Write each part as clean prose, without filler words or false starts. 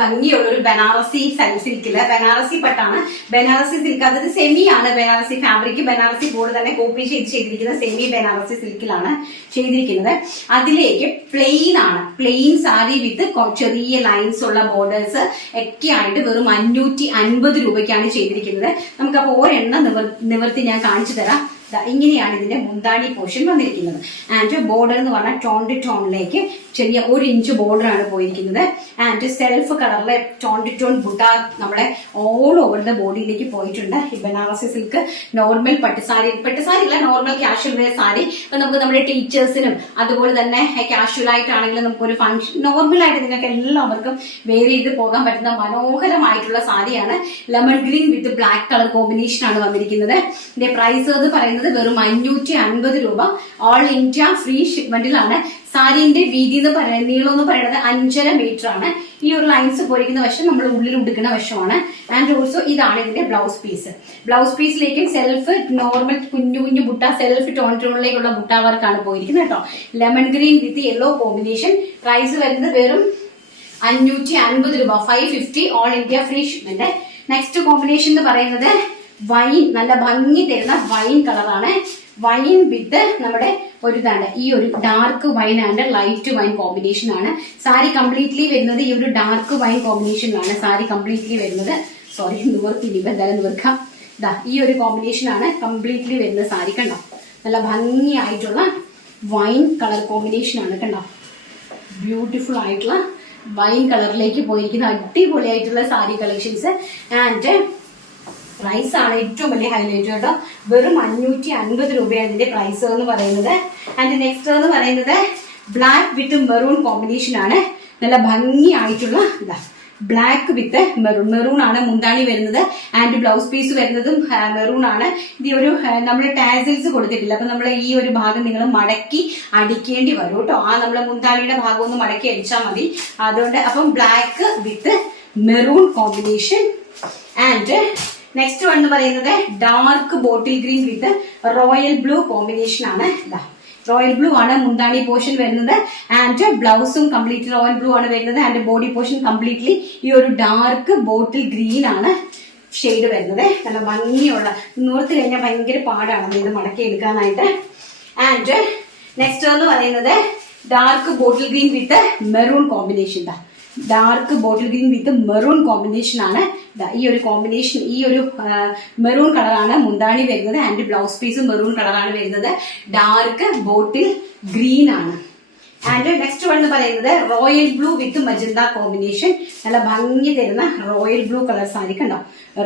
ഭംഗിയുള്ള ഒരു ബനാറസി സിൽക്കില് ബനാറസി പട്ടാണ്. ബനാറസി സിൽക്ക് അതായത് സെമി ആണ്. ബനാറസി ഫാബ്രിക് ബനാറസി ബോർഡ് തന്നെ കോപ്പി ചെയ്തിരിക്കുന്ന സെമി ബനാറസി സിൽക്കിലാണ് ചെയ്തിരിക്കുന്നത്. അതിലേക്ക് പ്ലെയിൻ ആണ്. പ്ലെയിൻ സാരി വിത്ത് ചെറിയ ലൈൻസ് ഉള്ള ബോർഡേഴ്സ് ഒക്കെ ആയിട്ട് വെറും 550 രൂപയ്ക്കാണ് ചെയ്തിരിക്കുന്നത്. നമുക്കപ്പോൾ ഒരെണ്ണം നിവർത്തി ഞാൻ കാണിച്ചു തരാം. ഇങ്ങനെയാണ് ഇതിന്റെ മുന്താണി പോർഷൻ വന്നിരിക്കുന്നത്. ആൻഡ് ബോർഡർ എന്ന് പറഞ്ഞാൽ ടോൺ ടു ടോണിലേക്ക് ചെറിയ 1 ഇഞ്ച് ബോർഡർ ആണ് പോയിരിക്കുന്നത്. ആൻഡ് സെൽഫ് കളറിലെ ടോൺ ടു ടോൺ ബുട്ട നമ്മുടെ ഓൾ ഓവർ ദ ബോഡിയിലേക്ക് പോയിട്ടുണ്ട്. ഈ ബനാറസി സിൽക്ക് നോർമൽ പട്ടുസാരി അല്ല, നോർമൽ കാഷ്വൽ വെയർ സാരി. ഇപ്പൊ നമുക്ക് നമ്മുടെ ടീച്ചേഴ്സിനും അതുപോലെ തന്നെ കാഷ്വൽ ആയിട്ടാണെങ്കിലും നമുക്കൊരു ഫംഗ്ഷൻ നോർമൽ ആയിട്ട് നിങ്ങൾക്ക് എല്ലാവർക്കും വെയർ ചെയ്ത് പോകാൻ പറ്റുന്ന മനോഹരമായിട്ടുള്ള സാരിയാണ്. Lemon green with black colour combination ആണ് വന്നിരിക്കുന്നത്. ഇതിന്റെ പ്രൈസ് എന്ന് പറയുന്നത് വെറും 550 രൂപ. ഓൾ ഇന്ത്യ ഫ്രീ ഷിപ്മെന്റിലാണ്. സാരിന്റെ വീതി എന്ന് പറയുന്നത് നീളം എന്ന് പറയുന്നത് 5.5 മീറ്റർ ആണ്. ഈ ഒരു ലൈൻസ് പോയിരിക്കുന്ന വശം നമ്മൾ ഉള്ളിൽ ഉടുക്കുന്ന വശമാണ്. ആൻഡ് ഓൾസോ ഇതാണ് ഇതിന്റെ ബ്ലൗസ് പീസ്. ബ്ലൗസ് പീസിലേക്ക് സെൽഫ് നോർമൽ കുഞ്ഞു കുഞ്ഞു ബുട്ട സെൽഫ് ടോണിലേക്കുള്ള ബുട്ട വർക്കാണ് പോയിരിക്കുന്നത് കേട്ടോ. Lemon green with yellow combination. Price വരുന്നത് വെറും 550 രൂപ. 550 all India free shipment. Next combination എന്ന് പറയുന്നത് വൈൻ, നല്ല ഭംഗി തരുന്ന വൈൻ കളറാണ്. വൈൻ വിത്ത് നമ്മുടെ ഒരു ഇതാണ് ഈ ഒരു dark wine and light wine combination ആണ്. സാരി കംപ്ലീറ്റ്ലി വരുന്നത് ഈ ഒരു ഡാർക്ക് വൈൻ കോമ്പിനേഷനിലാണ് സാരി കംപ്ലീറ്റ്ലി വരുന്നത്. സോറി നിവർത്തില്ല, എന്തായാലും നിവർക്കാം. ഈ ഒരു കോമ്പിനേഷൻ ആണ് കംപ്ലീറ്റ്ലി വരുന്നത്. സാരി കണ്ടോ, നല്ല ഭംഗിയായിട്ടുള്ള വൈൻ കളർ കോമ്പിനേഷൻ ആണ്. കണ്ടോ, ബ്യൂട്ടിഫുൾ ആയിട്ടുള്ള വൈൻ കളറിലേക്ക് പോയിരിക്കുന്ന അടിപൊളിയായിട്ടുള്ള സാരി കളക്ഷൻസ്. ആൻഡ് പ്രൈസ് ആണ് ഏറ്റവും വലിയ ഹൈലൈറ്റ് കേട്ടോ. വെറും 550 രൂപയാണ് ഇതിന്റെ പ്രൈസ് എന്ന് പറയുന്നത്. ആൻഡ് നെക്സ്റ്റ് എന്ന് പറയുന്നത് ബ്ലാക്ക് വിത്ത് മെറൂൺ കോമ്പിനേഷൻ ആണ്. നല്ല ഭംഗിയായിട്ടുള്ള ബ്ലാക്ക് വിത്ത് മെറൂൺ ആണ് മുന്താണി വരുന്നത്. ആൻഡ് ബ്ലൗസ് പീസ് വരുന്നതും മെറൂൺ ആണ്. ഇത് ഒരു നമ്മുടെ ടാസിൽസ് കൊടുത്തിട്ടില്ല. അപ്പൊ നമ്മൾ ഈ ഒരു ഭാഗം നിങ്ങൾ മടക്കി അടിക്കേണ്ടി വരും കേട്ടോ. നമ്മളെ മുന്താണിയുടെ ഭാഗം ഒന്ന് മടക്കി അടിച്ചാൽ മതി. അതുകൊണ്ട് അപ്പം black with maroon combination. And next one എന്ന് പറയുന്നത് ഡാർക്ക് ബോട്ടിൽ ഗ്രീൻ വിത്ത് റോയൽ ബ്ലൂ കോമ്പിനേഷൻ ആണ്. റോയൽ ബ്ലൂ ആണ് മുന്താണി പോർഷൻ വരുന്നത്. ആൻഡ് ബ്ലൗസും കംപ്ലീറ്റ് റോയൽ ബ്ലൂ ആണ് വരുന്നത്. ആൻഡ് ബോഡി പോർഷൻ കംപ്ലീറ്റ്ലി ഈ ഒരു ഡാർക്ക് ബോട്ടിൽ ഗ്രീൻ ആണ് ഷെയ്ഡ് വരുന്നത്. നല്ല ഭംഗിയുള്ള നൂർത്ത് കഴിഞ്ഞാൽ ഭയങ്കര പാടാണ് ഇത് മടക്കി എടുക്കാനായിട്ട്. ആൻഡ് നെക്സ്റ്റ് എന്ന് പറയുന്നത് ഡാർക്ക് ബോട്ടിൽ ഗ്രീൻ വിത്ത് maroon combination. Dark bottle green വിത്ത് മെറൂൺ കോമ്പിനേഷൻ ആണ്. ഈ ഒരു കോമ്പിനേഷൻ ഈ ഒരു മെറൂൺ കളറാണ് മുന്താണി വരുന്നത്. ആൻഡ് ബ്ലൗസ് പീസും മെറൂൺ കളറാണ് വരുന്നത്. ഡാർക്ക് ബോട്ടിൽ ഗ്രീൻ ആണ്. ആൻഡ് നെക്സ്റ്റ് വൺ എന്ന് പറയുന്നത് royal blue with magenta combination. നല്ല ഭംഗി തരുന്ന റോയൽ ബ്ലൂ കളർ സാരി കണ്ടോ.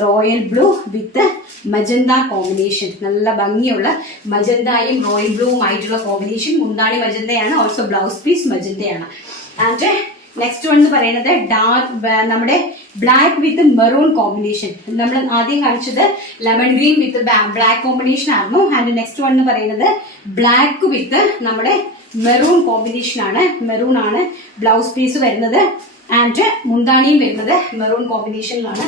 Royal blue with magenta combination. നല്ല ഭംഗിയുള്ള മജന്തയും റോയൽ ബ്ലൂവും ആയിട്ടുള്ള കോമ്പിനേഷൻ. മുന്താണി മജന്തയാണ്. ഓൾസോ ബ്ലൗസ് പീസ് മജന്തയാണ്. ആൻഡ് നെക്സ്റ്റ് വൺ എന്ന് പറയുന്നത് നമ്മുടെ ബ്ലാക്ക് വിത്ത് മെറൂൺ കോമ്പിനേഷൻ. നമ്മൾ ആദ്യം കാണിച്ചത് lemon green with black combination ആയിരുന്നു. ആൻഡ് നെക്സ്റ്റ് വൺ എന്ന് പറയുന്നത് ബ്ലാക്ക് വിത്ത് നമ്മുടെ മെറൂൺ കോമ്പിനേഷൻ ആണ്. മെറൂൺ ആണ് ബ്ലൗസ് പീസ് വരുന്നത്. ആൻഡ് മുന്താണിയും വരുന്നത് മെറൂൺ കോമ്പിനേഷനിലാണ്.